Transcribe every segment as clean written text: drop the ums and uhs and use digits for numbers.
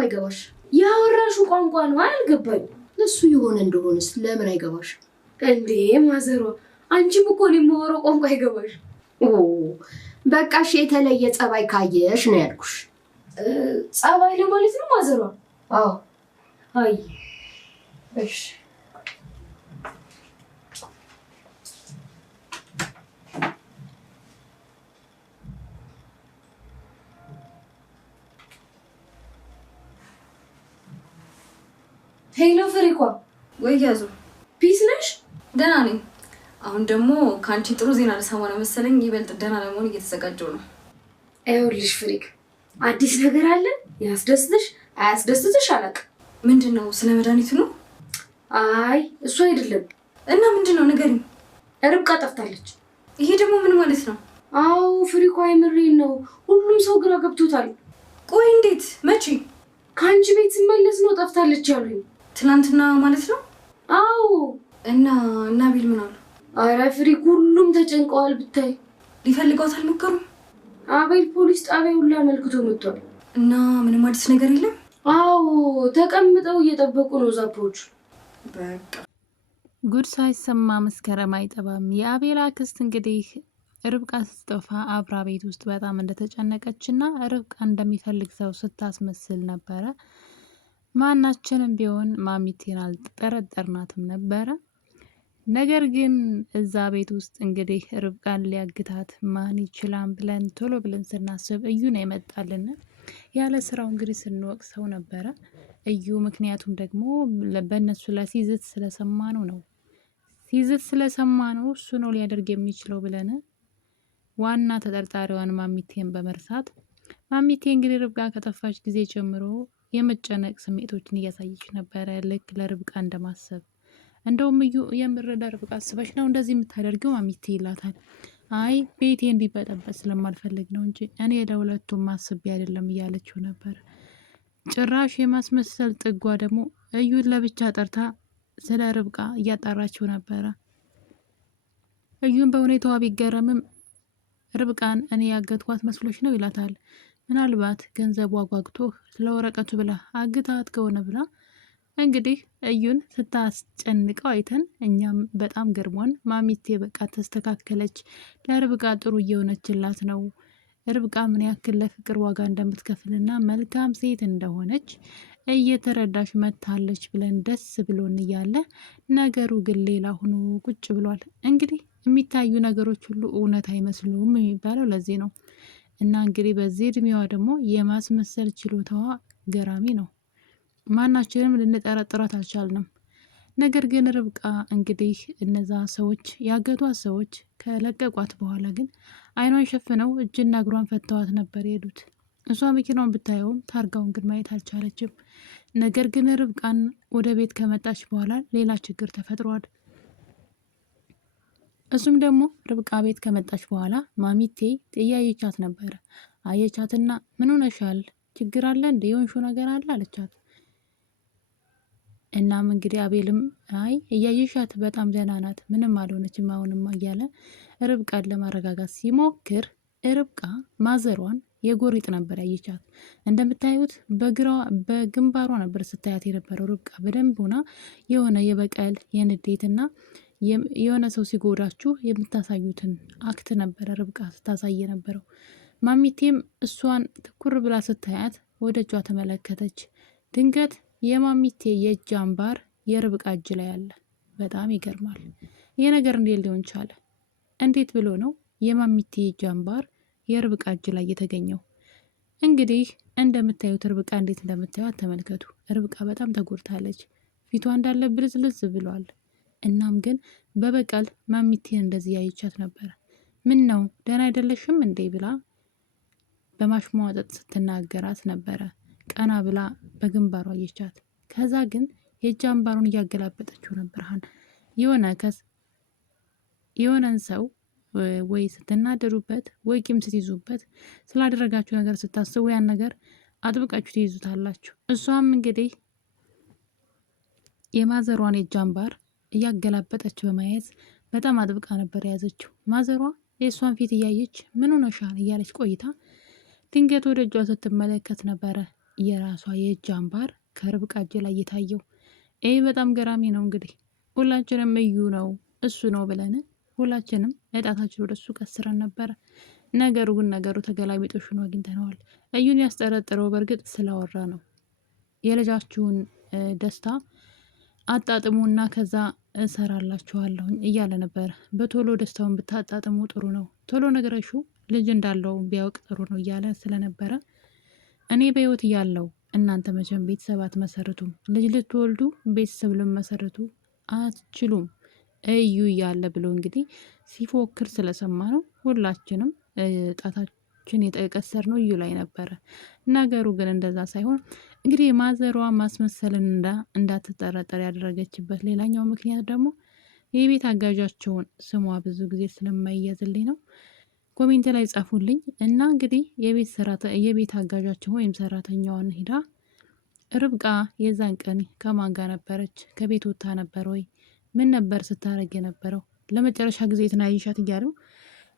ማይገባሽ? ያወራሹ ቋንቋ ነው አልገባኝ። እሱ የሆነ እንደሆነስ ለምን አይገባሽ እንዴ? ማዘሯ አንቺም እኮ ለማወራው ቋንቋ አይገባሽ። በቃሽ የተለየ ጸባይ ካየሽ ነው ያልኩሽ። ጸባይ ለማለት ነው ማዘሯ? አዎ። አይ እሺ ሄሎ ፍሪኳ ወይ ያዙ ፒስ ነሽ? ደህና ነኝ። አሁን ደግሞ ካንቺ ጥሩ ዜና ልሰማ ነው መሰለኝ። ይበልጥ ደህና ለመሆን እየተዘጋጀው ነው። አይውልሽ ፍሪክ፣ አዲስ ነገር አለ። ያስደስትሽ አያስደስትሽ አላውቅም። ምንድነው? ስለ መድኃኒቱ ነው? አይ እሱ አይደለም። እና ምንድነው? ንገሪኝ። ርብቃ ጠፍታለች። ይሄ ደግሞ ምን ማለት ነው? አዎ ፍሪኳ የምሬን ነው። ሁሉም ሰው ግራ ገብቶታል። ቆይ እንዴት? መቼ? ከአንቺ ቤት ስመለስ ነው ጠፍታለች ያሉኝ። ትናንትና ማለት ነው? አዎ። እና ናቢል ምን አሉ? አረ ፍሪክ ሁሉም ተጨንቀዋል ብታይ። ሊፈልጓት አልሞከሩም? አቤል ፖሊስ ጣቢያ ሁሉ አመልክቶ መጥቷል። እና ምንም አዲስ ነገር የለም? አዎ ተቀምጠው እየጠበቁ ነው ዛፖች። በቃ ጉድ ሳይሰማ መስከረም አይጠባም። የአቤል አክስት እንግዲህ ርብቃ ስትጠፋ አብራ ቤት ውስጥ በጣም እንደተጨነቀችና ርብቃ እንደሚፈልግ ሰው ስታስመስል ነበረ። ማናችንም ቢሆን ማሚቴን አልጠረጠርናትም ነበረ። ነገር ግን እዛ ቤት ውስጥ እንግዲህ ርብቃን ሊያግታት ማን ይችላል ብለን ቶሎ ብለን ስናስብ እዩ ነው የመጣልን። ያለ ስራው እንግዲህ ስንወቅሰው ነበረ እዩ። ምክንያቱም ደግሞ በእነሱ ላይ ሲዝት ስለሰማነው ነው። ሲዝት ስለሰማነው እሱ ነው ሊያደርግ የሚችለው ብለን ዋና ተጠርጣሪዋን ማሚቴን በመርሳት ማሚቴ እንግዲህ ርብቃ ከጠፋች ጊዜ ጀምሮ የመጨነቅ ስሜቶችን እያሳየች ነበረ። ልክ ለርብቃ እንደማሰብ እንደውም እዩ የምረዳ ርብቃ አስበሽ ነው እንደዚህ የምታደርገው ማሚቴ ይላታል። አይ ቤቴ እንዲበጠበጥ ስለማልፈልግ ነው እንጂ እኔ ለሁለቱም ማስቤ አይደለም እያለችው ነበር። ጭራሽ የማስመሰል ጥጓ ደግሞ እዩን ለብቻ ጠርታ ስለ ርብቃ እያጣራችው ነበረ። እዩን በሁኔታዋ ቢገረምም ርብቃን እኔ ያገትኳት መስሎች ነው ይላታል። ምናልባት ገንዘቡ አጓግቶ ስለወረቀቱ ብላ አግታት ከሆነ ብላ እንግዲህ እዩን ስታስጨንቀው አይተን እኛም በጣም ገርሞን ማሚቴ በቃ ተስተካከለች፣ ለርብቃ ጥሩ እየሆነችላት ነው፣ ርብቃ ምን ያክል ለፍቅር ዋጋ እንደምትከፍልና መልካም ሴት እንደሆነች እየተረዳሽ መታለች ብለን ደስ ብሎን እያለ ነገሩ ግን ሌላ ሆኖ ቁጭ ብሏል። እንግዲህ የሚታዩ ነገሮች ሁሉ እውነት አይመስሉም የሚባለው ለዚህ ነው። እና እንግዲህ በዚህ እድሜዋ ደግሞ የማስመሰል ችሎታዋ ገራሚ ነው። ማናችንም ልንጠረጥራት አልቻልንም። ነገር ግን ርብቃ እንግዲህ እነዛ ሰዎች ያገቷት ሰዎች ከለቀቋት በኋላ ግን አይኗን ሸፍነው እጅና እግሯን ፈተዋት ነበር የሄዱት። እሷ መኪናውን ብታየውም ታርጋውን ግን ማየት አልቻለችም። ነገር ግን ርብቃን ወደ ቤት ከመጣች በኋላ ሌላ ችግር ተፈጥሯል። እሱም ደግሞ ርብቃ ቤት ከመጣች በኋላ ማሚቴ እያየቻት ነበረ። አየቻትና ምን ሆነሻል? ችግር አለ እንደ የሆንሽው ነገር አለ አለቻት። እናም እንግዲህ አቤልም አይ እያየሻት በጣም ደህና ናት፣ ምንም አልሆነችም አሁንማ እያለ ርብቃን ለማረጋጋት ሲሞክር ርብቃ ማዘሯን የጎሪጥ ነበር ያየቻት። እንደምታዩት በግንባሯ ነበር ስታያት የነበረው። ርብቃ በደንብ ሆና የሆነ የበቀል የንዴትና የሆነ ሰው ሲጎዳችሁ የምታሳዩትን አክት ነበረ ርብቃ ስታሳይ ነበረው። ማሚቴም እሷን ትኩር ብላ ስታያት ወደ እጇ ተመለከተች። ድንገት የማሚቴ የእጅ አምባር የርብቃ እጅ ላይ አለ። በጣም ይገርማል። ይህ ነገር እንዴት ሊሆን ቻለ? እንዴት ብሎ ነው የማሚቴ የእጅ አምባር የርብቃ እጅ ላይ የተገኘው? እንግዲህ እንደምታዩት ርብቃ እንዴት እንደምታዩት ተመልከቱ። ርብቃ በጣም ተጎድታለች። ፊቷ እንዳለ ብልዝልዝ ብሏል። እናም ግን በበቀል ማሚቴን እንደዚህ ያየቻት ነበረ። ምን ነው ደህና አይደለሽም እንዴ ብላ በማሽሟጠጥ ስትናገራት ነበረ። ቀና ብላ በግንባሯ አየቻት። ከዛ ግን የእጅ አምባሩን እያገላበጠችው ነበር። የሆነን ሰው ወይ ስትናደዱበት ወይ ቂም ስትይዙበት ስላደረጋችሁ ነገር ስታስቡ ያን ነገር አጥብቃችሁ ትይዙታላችሁ። እሷም እንግዲህ የማዘሯን የእጅ አምባር እያገላበጠች በማየት በጣም አጥብቃ ነበር የያዘችው። ማዘሯ የእሷን ፊት እያየች ምን ሆነሻል እያለች ቆይታ ድንገት ወደ እጇ ስትመለከት ነበረ የራሷ የእጅ አምባር ከርብቃ እጅ ላይ የታየው። ይህ በጣም ገራሚ ነው። እንግዲህ ሁላችንም እዩ ነው እሱ ነው ብለን ሁላችንም እጣታችን ወደ እሱ ቀስረን ነበረ። ነገሩ ተገላቢጦሹን አግኝተነዋል። እዩን ያስጠረጥረው በእርግጥ ስላወራ ነው። የልጃችሁን ደስታ አጣጥሙና ከዛ እሰራላችኋለሁኝ እያለ ነበር። በቶሎ ደስታውን ብታጣጥሙ ጥሩ ነው፣ ቶሎ ነገረሹ ልጅ እንዳለው ቢያውቅ ጥሩ ነው እያለ ስለነበረ እኔ በህይወት እያለው እናንተ መቼም ቤተሰብ አትመሰርቱም፣ ልጅ ልትወልዱ ቤተሰብ ልመሰርቱ አትችሉም እዩ እያለ ብሎ እንግዲህ ሲፎክር ስለሰማ ነው ሁላችንም ጣታችን የቀሰር ነው እዩ ላይ ነበረ። ነገሩ ግን እንደዛ ሳይሆን እንግዲህ ማዘሯ ማስመሰልን እንዳትጠረጠር ያደረገችበት ሌላኛው ምክንያት ደግሞ የቤት አጋዣቸውን ስሟ ብዙ ጊዜ ስለማይያዝልኝ ነው። ኮሜንት ላይ ጻፉልኝ እና እንግዲህ የቤት አጋዣቸው ወይም ሰራተኛዋን ሂዳ ርብቃ የዛን ቀን ከማን ጋር ነበረች? ከቤት ወጥታ ነበር ወይ? ምን ነበር ስታረግ የነበረው? ለመጨረሻ ጊዜ የተናይሻት እያለው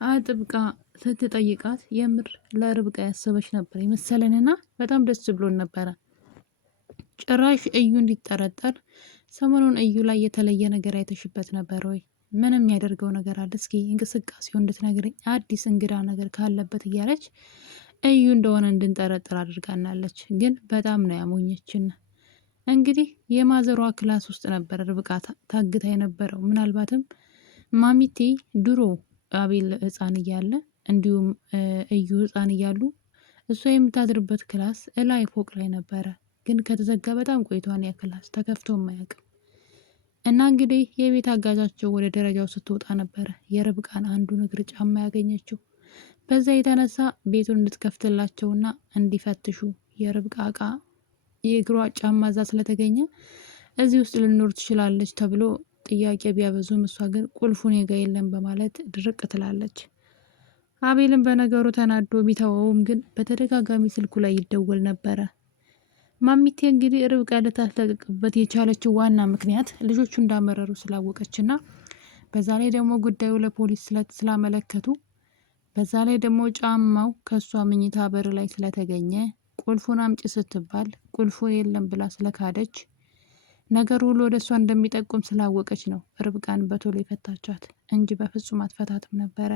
አጥብቃ ስትጠይቃት የምር ለርብቃ ያሰበች ነበር የመሰለንና በጣም ደስ ብሎን ነበረ። ጭራሽ እዩ እንዲጠረጠር ሰሞኑን እዩ ላይ የተለየ ነገር አይተሽበት ነበር ወይ? ምን የሚያደርገው ነገር አለ? እስኪ እንቅስቃሴው እንድትነግረኝ አዲስ እንግዳ ነገር ካለበት እያለች እዩ እንደሆነ እንድንጠረጥር አድርጋናለች። ግን በጣም ነው ያሞኘችን። እንግዲህ የማዘሯ ክላስ ውስጥ ነበር ርብቃ ታግታ የነበረው። ምናልባትም ማሚቴ ድሮ አቤል ህፃን እያለ እንዲሁም እዩ ህፃን እያሉ እሷ የምታድርበት ክላስ እላይ ፎቅ ላይ ነበረ። ግን ከተዘጋ በጣም ቆይቷን ያ ክላስ ተከፍቶም አያውቅም። እና እንግዲህ የቤት አጋዣቸው ወደ ደረጃው ስትወጣ ነበረ የርብቃን አንዱን እግር ጫማ ያገኘችው። በዛ የተነሳ ቤቱን እንድትከፍትላቸውና እንዲፈትሹ የርብቃ እቃ የእግሯ ጫማ እዛ ስለተገኘ እዚህ ውስጥ ልኖር ትችላለች ተብሎ ጥያቄ ቢያበዙም እሷ ግን ቁልፉ እኔ ጋ የለም በማለት ድርቅ ትላለች። አቤልም በነገሩ ተናዶ ቢተወውም ግን በተደጋጋሚ ስልኩ ላይ ይደወል ነበረ። ማሚቴ እንግዲህ ርብቃ ልታስለቅቅበት የቻለችው ዋና ምክንያት ልጆቹ እንዳመረሩ ስላወቀችና በዛ ላይ ደግሞ ጉዳዩ ለፖሊስ ስላመለከቱ በዛ ላይ ደግሞ ጫማው ከሷ መኝታ በር ላይ ስለተገኘ ቁልፉን አምጪ ስትባል ቁልፉ የለም ብላ ስለካደች ነገር ሁሉ ወደ እሷ እንደሚጠቁም ስላወቀች ነው ርብቃን በቶሎ የፈታቻት እንጂ በፍጹም አትፈታትም ነበረ።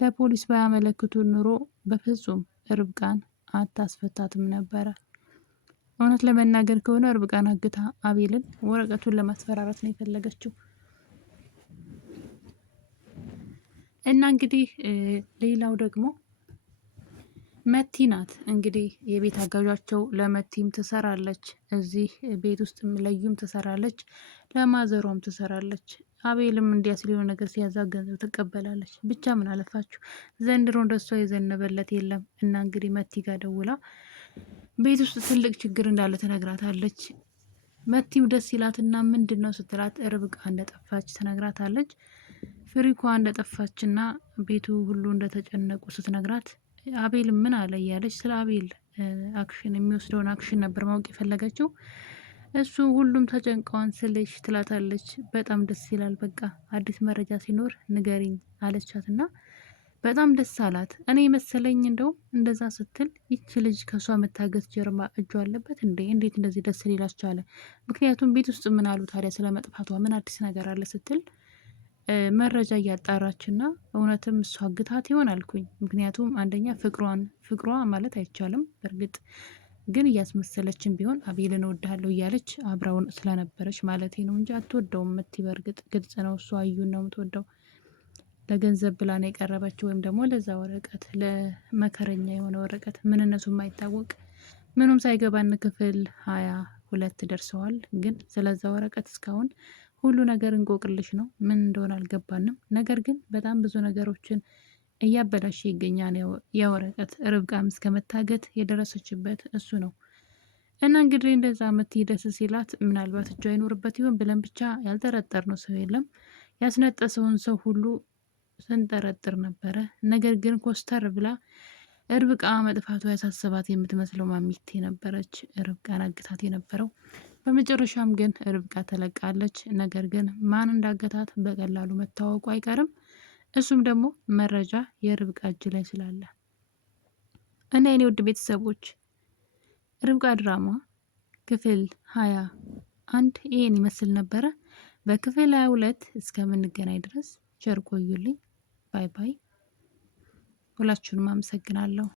ለፖሊስ ባያመለክቱ ኑሮ በፍጹም ርብቃን አታስፈታትም ነበረ። እውነት ለመናገር ከሆነ ርብቃን አግታ አቤልን ወረቀቱን ለማስፈራራት ነው የፈለገችው። እና እንግዲህ ሌላው ደግሞ መቲ ናት። እንግዲህ የቤት አጋዣቸው ለመቲም ትሰራለች፣ እዚህ ቤት ውስጥ ለዩም ትሰራለች፣ ለማዘሯም ትሰራለች። አቤልም እንዲያስ ሊሆን ነገር ሲያዛ ገንዘብ ትቀበላለች። ብቻ ምን አለፋችሁ ዘንድሮ እንደሷ የዘነበለት የለም። እና እንግዲህ መቲ ጋር ደውላ ቤት ውስጥ ትልቅ ችግር እንዳለ ትነግራታለች። መቲም ደስ ይላትና ምንድን ነው ስትላት ርብቃ እንደጠፋች ትነግራታለች። ፍሪኳ እንደጠፋችና ቤቱ ሁሉ እንደተጨነቁ ስትነግራት አቤል ምን አለ እያለች ስለ አቤል አክሽን የሚወስደውን አክሽን ነበር ማወቅ የፈለገችው። እሱ ሁሉም ተጨንቀዋን ስልሽ ትላታለች። በጣም ደስ ይላል፣ በቃ አዲስ መረጃ ሲኖር ንገሪኝ አለቻትና በጣም ደስ አላት። እኔ መሰለኝ እንደውም እንደዛ ስትል ይች ልጅ ከሷ መታገት ጀርባ እጇ አለበት እንዴ? እንዴት እንደዚህ ደስ ሊላቸው አለ? ምክንያቱም ቤት ውስጥ ምን አሉ ታዲያ ስለ መጥፋቷ ምን አዲስ ነገር አለ ስትል መረጃ እያጣራችና እውነትም እሷ ግታት ይሆን አልኩኝ። ምክንያቱም አንደኛ ፍቅሯ ማለት አይቻልም በእርግጥ ግን እያስመሰለችን ቢሆን አቤልን እወድሃለሁ እያለች አብራውን ስለነበረች ማለት ነው እንጂ አትወደውም። መቲ በእርግጥ ግልጽ ነው፣ እሷ አዩን ነው የምትወደው። ለገንዘብ ብላ ነው የቀረበችው፣ ወይም ደግሞ ለዛ ወረቀት ለመከረኛ የሆነ ወረቀት ምንነቱ የማይታወቅ ምኑም ሳይገባን ክፍል 22 ደርሰዋል። ግን ስለዛ ወረቀት እስካሁን ሁሉ ነገር እንቆቅልሽ ነው፣ ምን እንደሆነ አልገባንም። ነገር ግን በጣም ብዙ ነገሮችን እያበላሽ ይገኛል የወረቀት ርብቃም እስከ መታገት የደረሰችበት እሱ ነው። እና እንግዲህ እንደዛ መቲ ደስ ሲላት ምናልባት እጇ አይኖርበት ይሆን ብለን ብቻ ያልጠረጠርነው ሰው የለም። ያስነጠሰውን ሰው ሁሉ ስንጠረጥር ነበረ። ነገር ግን ኮስተር ብላ ርብቃ መጥፋቷ ያሳሰባት የምትመስለው ማሚቴ ነበረች ርብቃን አግታት የነበረው። በመጨረሻም ግን ርብቃ ተለቃለች። ነገር ግን ማን እንዳገታት በቀላሉ መታወቁ አይቀርም። እሱም ደግሞ መረጃ የርብቃ እጅ ላይ ስላለ እና የኔ ውድ ቤተሰቦች ርብቃ ድራማ ክፍል 21 ይሄን ይመስል ነበረ። በክፍል 22 እስከምንገናኝ ድረስ ቸር ቆዩልኝ። ባይ ባይ። ሁላችሁንም አመሰግናለሁ።